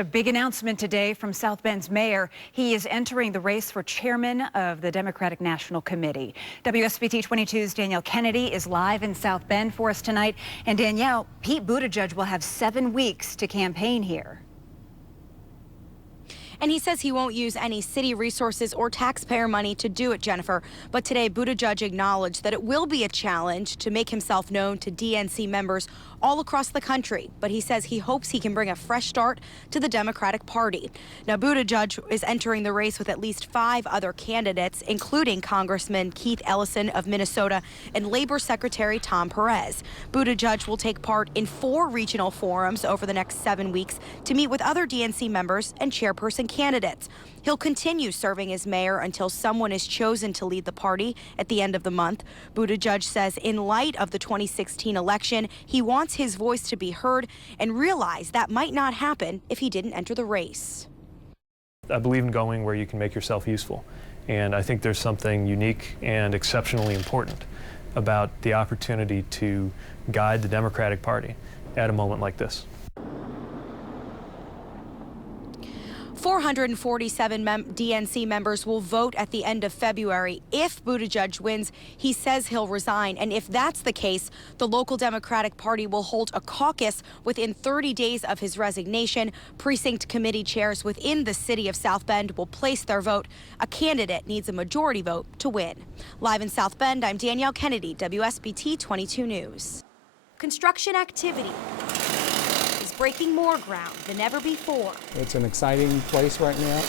A big announcement today from South Bend's mayor. He is entering the race for chairman of the Democratic National Committee. WSBT 22's Danielle Kennedy is live in South Bend for us tonight. And Danielle, Pete Buttigieg will have 7 weeks to campaign here. And he says he won't use any city resources or taxpayer money to do it, Jennifer. But today, Buttigieg acknowledged that it will be a challenge to make himself known to DNC members all across the country. But he says he hopes he can bring a fresh start to the Democratic Party. Now, Buttigieg is entering the race with at least 5 other candidates, including Congressman Keith Ellison of Minnesota and Labor Secretary Tom Perez. Buttigieg will take part in 4 regional forums over the next 7 weeks to meet with other DNC members and chairperson candidates. He'll continue serving as mayor until someone is chosen to lead the party at the end of the month. Buttigieg says in light of the 2016 election, he wants his voice to be heard and realize that might not happen if he didn't enter the race. I believe in going where you can make yourself useful. And I think there's something unique and exceptionally important about the opportunity to guide the Democratic Party at a moment like this. 447 DNC members will vote at the end of February. If Buttigieg wins, he says he'll resign. And if that's the case, the local Democratic Party will hold a caucus within 30 days of his resignation. Precinct committee chairs within the city of South Bend will place their vote. A candidate needs a majority vote to win. Live in South Bend, I'm Danielle Kennedy, WSBT 22 News. Construction activity is breaking more ground than ever before. It's an exciting place right now.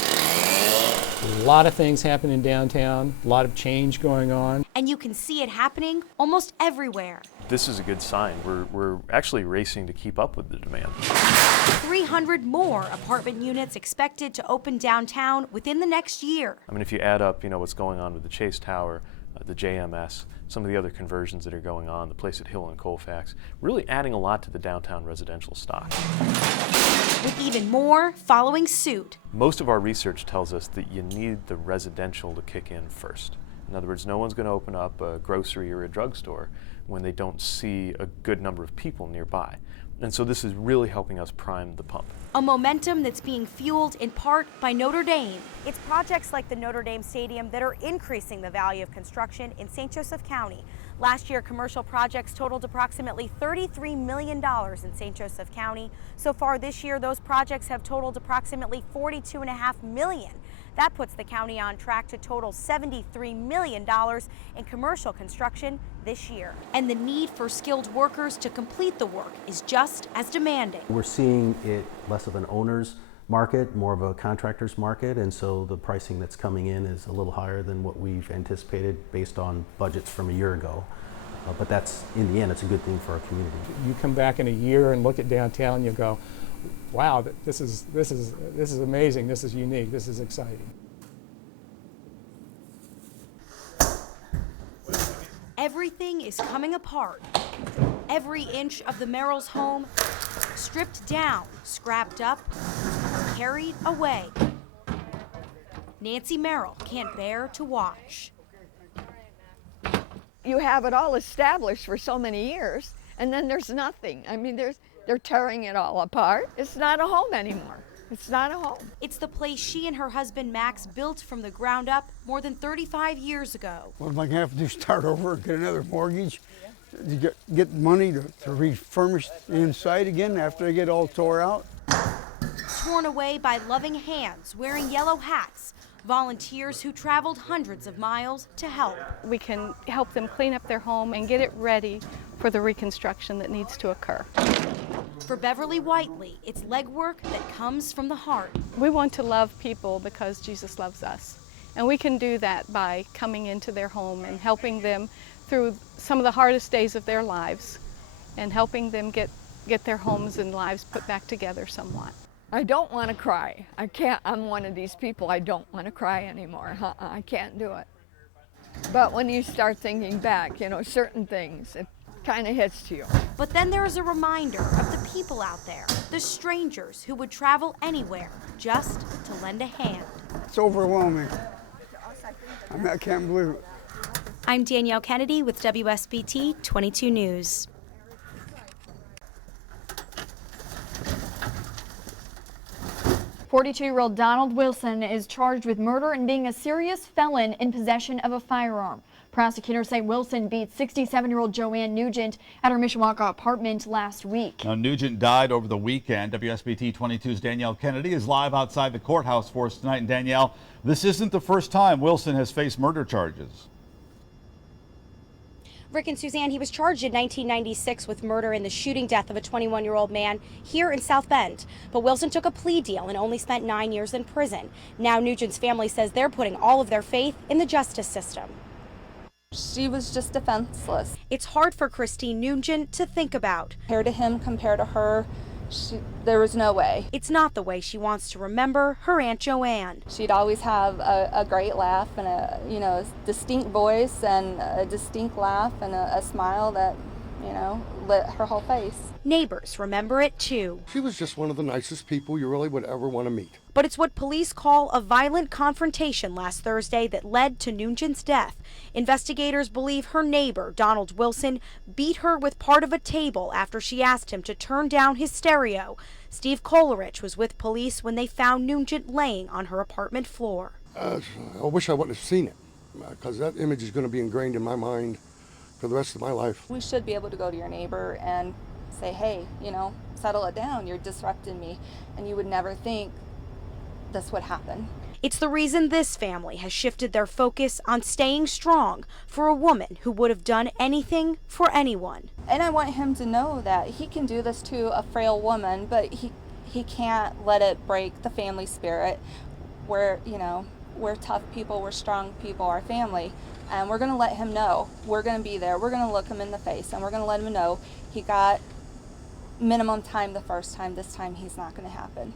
A lot of things happening downtown, a lot of change going on. And you can see it happening almost everywhere. This is a good sign. We're actually racing to keep up with the demand. 300 more apartment units expected to open downtown within the next year. I mean, if you add up, what's going on with the Chase Tower, the JMS, some of the other conversions that are going on, the place at Hill and Colfax, really adding a lot to the downtown residential stock. With even more following suit. Most of our research tells us that you need the residential to kick in first. In other words, no one's going to open up a grocery or a drugstore when they don't see a good number of people nearby. And so this is really helping us prime the pump. A momentum that's being fueled in part by Notre Dame. It's projects like the Notre Dame Stadium that are increasing the value of construction in St. Joseph County. Last year, commercial projects totaled approximately $33 million in St. Joseph County. So far this year, those projects have totaled approximately $42.5 million. That puts the county on track to total $73 million in commercial construction this year. And the need for skilled workers to complete the work is just as demanding. We're seeing it less of an owner's market, more of a contractor's market, and so the pricing that's coming in is a little higher than what we've anticipated based on budgets from a year ago. But that's, in the end, it's a good thing for our community. You come back in a year and look at downtown, you go, wow, this is amazing, this is unique, this is exciting. Everything is coming apart. Every inch of the Merrills' home stripped down, scrapped up, carried away. Nancy Merrill can't bear to watch. You have it all established for so many years, and then there's nothing. I mean, they're tearing it all apart. It's not a home anymore. It's not a home. It's the place she and her husband Max built from the ground up more than 35 years ago. What am I going to have to do, start over and get another mortgage to get money to refurnish the inside again after they get all tore out? Torn away by loving hands wearing yellow hats, volunteers who traveled hundreds of miles to help. We can help them clean up their home and get it ready for the reconstruction that needs to occur. For Beverly Whiteley, it's legwork that comes from the heart. We want to love people because Jesus loves us. And we can do that by coming into their home and helping them through some of the hardest days of their lives and helping them get their homes and lives put back together somewhat. I don't want to cry. I can't. I'm one of these people. I don't want to cry anymore. I can't do it. But when you start thinking back, certain things, it kind of hits to you. But then there is a reminder of the people out there, the strangers who would travel anywhere just to lend a hand. It's overwhelming. I can't believe it. I'm Danielle Kennedy with WSBT 22 News. 42-year-old Donald Wilson is charged with murder and being a serious felon in possession of a firearm. Prosecutors say Wilson beat 67-year-old Joanne Nugent at her Mishawaka apartment last week. Now, Nugent died over the weekend. WSBT 22's Danielle Kennedy is live outside the courthouse for us tonight. And Danielle, this isn't the first time Wilson has faced murder charges. Rick and Suzanne, he was charged in 1996 with murder in the shooting death of a 21-year-old man here in South Bend. But Wilson took a plea deal and only spent 9 years in prison. Now Nugent's family says they're putting all of their faith in the justice system. She was just defenseless. It's hard for Christine Nugent to think about. Compared to him, compared to her, there was no way. It's not the way she wants to remember her Aunt Joanne. She'd always have a great laugh and a distinct voice and a distinct laugh and a smile that, lit her whole face. Neighbors remember it too. She was just one of the nicest people you really would ever want to meet. But it's what police call a violent confrontation last Thursday that led to Nugent's death. Investigators believe her neighbor, Donald Wilson, beat her with part of a table after she asked him to turn down his stereo. Steve Coleridge was with police when they found Nugent laying on her apartment floor. I wish I wouldn't have seen it, because that image is going to be ingrained in my mind for the rest of my life. We should be able to go to your neighbor and say, hey, settle it down, you're disrupting me, and you would never think this would happen. It's the reason this family has shifted their focus on staying strong for a woman who would have done anything for anyone. And I want him to know that he can do this to a frail woman, but he can't let it break the family spirit. We're tough people, we're strong people, our family, and we're going to let him know. We're going to be there, we're going to look him in the face, and we're going to let him know he got minimum time the first time. This time he's not going to happen.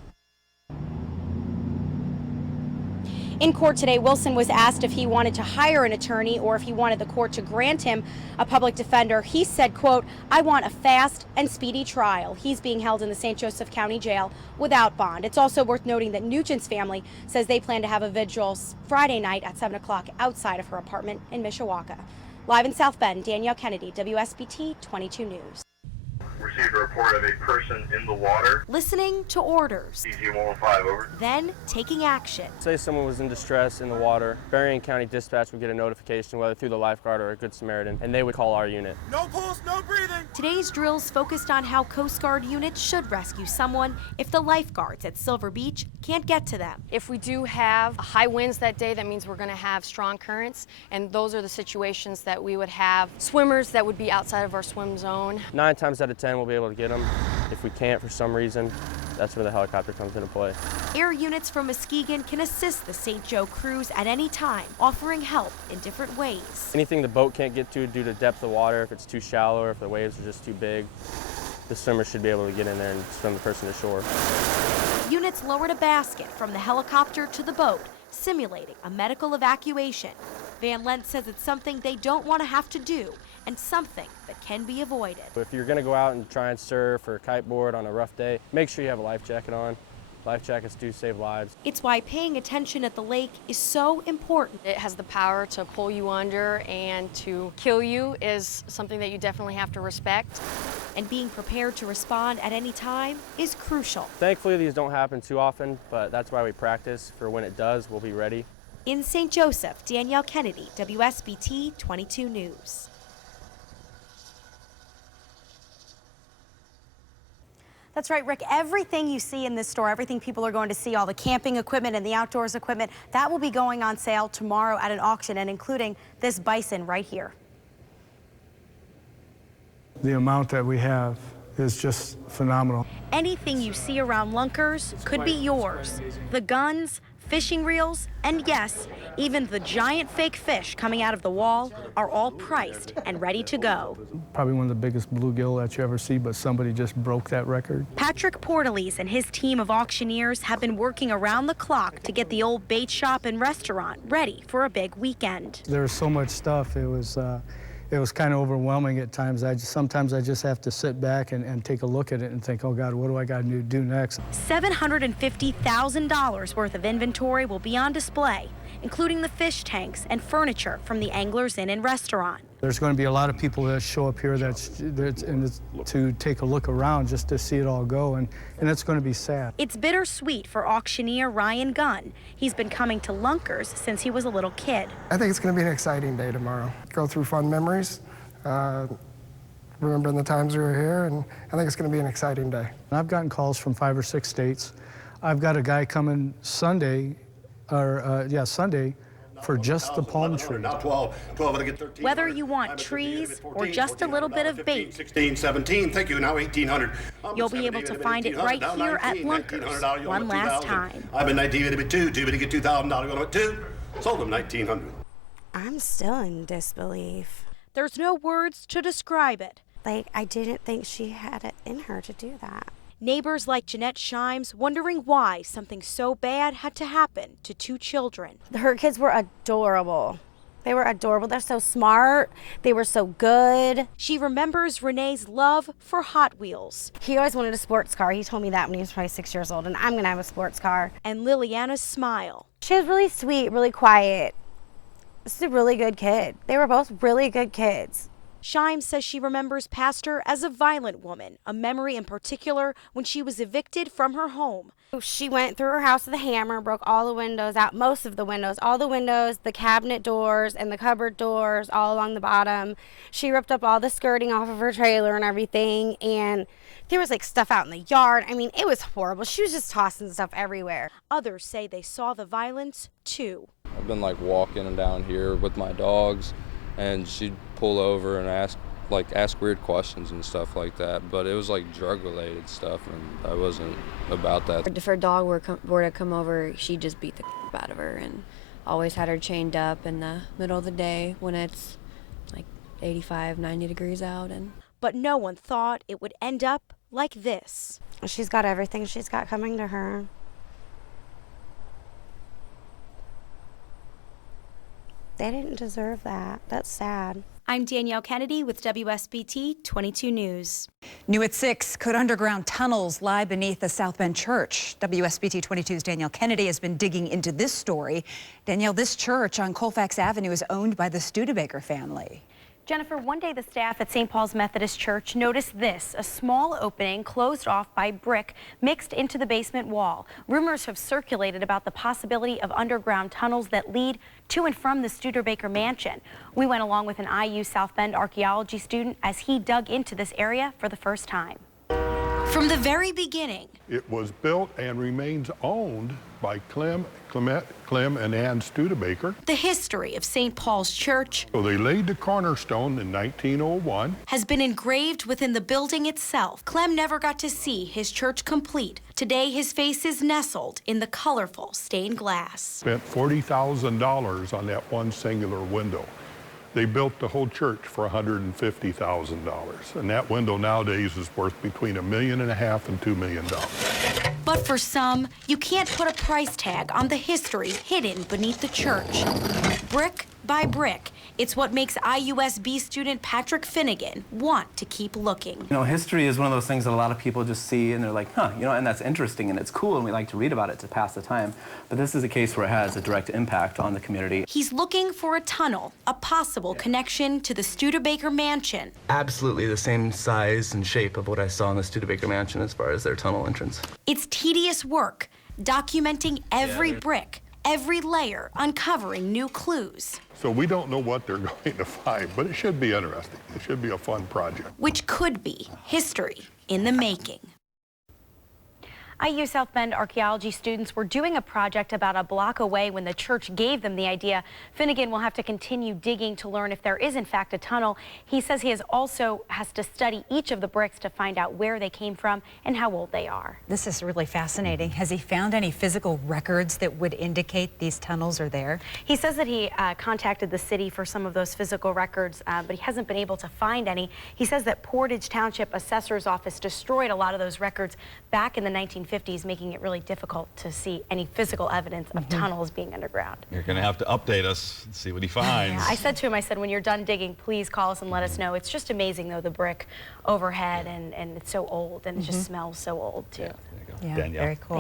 In court today, Wilson was asked if he wanted to hire an attorney or if he wanted the court to grant him a public defender. He said, quote, "I want a fast and speedy trial." He's being held in the St. Joseph County Jail without bond. It's also worth noting that Nugent's family says they plan to have a vigil Friday night at 7 o'clock outside of her apartment in Mishawaka. Live in South Bend, Danielle Kennedy, WSBT 22 News. Received a report of a person in the water. Listening to orders. CG-115, over. Then taking action. Say someone was in distress in the water, Berrien County Dispatch would get a notification, whether through the lifeguard or a Good Samaritan, and they would call our unit. No pulse, no breathing. Today's drills focused on how Coast Guard units should rescue someone if the lifeguards at Silver Beach can't get to them. If we do have high winds that day, that means we're going to have strong currents, and those are the situations that we would have swimmers that would be outside of our swim zone. 9 times out of 10, we'll be able to get them. If we can't for some reason, that's where the helicopter comes into play. Air units from Muskegon can assist the St. Joe crews at any time, offering help in different ways. Anything the boat can't get to due to depth of water, if it's too shallow or if the waves are just too big, the swimmer should be able to get in there and swim the person to shore. Units lowered a basket from the helicopter to the boat, simulating a medical evacuation. Van Lent says it's something they don't want to have to do and something that can be avoided. If you're going to go out and try and surf or kiteboard on a rough day, make sure you have a life jacket on. Life jackets do save lives. It's why paying attention at the lake is so important. It has the power to pull you under and to kill you is something that you definitely have to respect. And being prepared to respond at any time is crucial. Thankfully, these don't happen too often, but that's why we practice. For when it does, we'll be ready. In St. Joseph, Danielle Kennedy, WSBT 22 News. That's right, Rick. Everything you see in this store, everything people are going to see, all the camping equipment and the outdoors equipment, that will be going on sale tomorrow at an auction, and including this bison right here. The amount that we have is just phenomenal. Anything you see around Lunkers could be yours. The guns, fishing reels, and yes, even the giant fake fish coming out of the wall are all priced and ready to go. Probably one of the biggest bluegill that you ever see, but somebody just broke that record. Patrick Portales and his team of auctioneers have been working around the clock to get the old bait shop and restaurant ready for a big weekend. There's so much stuff. It was kind of overwhelming at times. Sometimes I just have to sit back and take a look at it and think, oh God, what do I got to do next? $750,000 worth of inventory will be on display, including the fish tanks and furniture from the Anglers Inn and restaurant. There's going to be a lot of people that show up here to take a look around just to see it all go, and it's going to be sad. It's bittersweet for auctioneer Ryan Gunn. He's been coming to Lunkers since he was a little kid. I think it's going to be an exciting day tomorrow. Go through fun memories, remembering the times we were here, and I think it's going to be an exciting day. I've gotten calls from 5 or 6 states. I've got a guy coming Sunday, Sunday, for just the palm tree. Whether you want trees or just a little bit of bait, 16, 17, thank you, now 1,800. You'll be able to find it right here at Lunkers one last time. I've been 1982, too many get $2,000 going with 2. Sold them 1,900. I'm still in disbelief. There's no words to describe it. Like, I didn't think she had it in her to do that. Neighbors like Jeanette Shimes wondering why something so bad had to happen to 2 children. Her kids were adorable. They were adorable. They're so smart. They were so good. She remembers Renee's love for Hot Wheels. He always wanted a sports car. He told me that when he was probably 6 years old, and I'm going to have a sports car. And Liliana's smile. She was really sweet, really quiet. This is a really good kid. They were both really good kids. Shimes says she remembers Pastor as a violent woman, a memory in particular when she was evicted from her home. She went through her house with a hammer, broke all the windows out, most of the windows, all the windows, the cabinet doors and the cupboard doors all along the bottom. She ripped up all the skirting off of her trailer and everything, and there was like stuff out in the yard. I mean, it was horrible. She was just tossing stuff everywhere. Others say they saw the violence too. I've been like walking down here with my dogs, and she'd pull over and ask weird questions and stuff like that, but it was like drug related stuff, and I wasn't about that. If her dog were to come over, she'd just beat the out of her, and always had her chained up in the middle of the day when it's like 85, 90 degrees out. But no one thought it would end up like this. She's got everything she's got coming to her. They didn't deserve that. That's sad. I'm Danielle Kennedy with WSBT 22 News. New at 6, could underground tunnels lie beneath the South Bend Church? WSBT 22's Danielle Kennedy has been digging into this story. Danielle, this church on Colfax Avenue is owned by the Studebaker family. Jennifer, one day the staff at St. Paul's Methodist Church noticed this, a small opening closed off by brick mixed into the basement wall. Rumors have circulated about the possibility of underground tunnels that lead to and from the Studebaker mansion. We went along with an IU South Bend archaeology student as he dug into this area for the first time. From the very beginning, it was built and remains owned by Clem and Ann Studebaker. The history of St. Paul's Church, So they laid the cornerstone in 1901. has been engraved within the building itself. Clem never got to see his church complete. Today, his face is nestled in the colorful stained glass. Spent $40,000 on that one singular window. They built the whole church for $150,000, and that window nowadays is worth between $1.5 million and $2 million. But for some, you can't put a price tag on the history hidden beneath the church. Brick by brick, it's what makes IUSB student Patrick Finnegan want to keep looking. You know, history is one of those things that a lot of people just see and they're like, huh, you know, and that's interesting and it's cool and we like to read about it to pass the time. But this is a case where it has a direct impact on the community. He's looking for a tunnel, a possible connection to the Studebaker mansion. Absolutely the same size and shape of what I saw in the Studebaker mansion as far as their tunnel entrance. It's tedious work, documenting every brick, every layer, uncovering new clues. So we don't know what they're going to find, but it should be interesting. It should be a fun project. Which could be history in the making. IU South Bend archaeology students were doing a project about a block away when the church gave them the idea. Finnegan will have to continue digging to learn if there is in fact a tunnel. He says he also has to study each of the bricks to find out where they came from and how old they are. This is really fascinating. Has he found any physical records that would indicate these tunnels are there? He says that he contacted the city for some of those physical records, but he hasn't been able to find any. He says that Portage Township Assessor's Office destroyed a lot of those records back in the 1950s, making it really difficult to see any physical evidence of tunnels being underground. You're going to have to update us and see what he finds. Yeah, I said to him, when you're done digging, please call us and let us know. It's just amazing, though, the brick overhead, and it's so old, and it just smells so old, too. Yeah, there you go. Yeah, Danielle. very cool.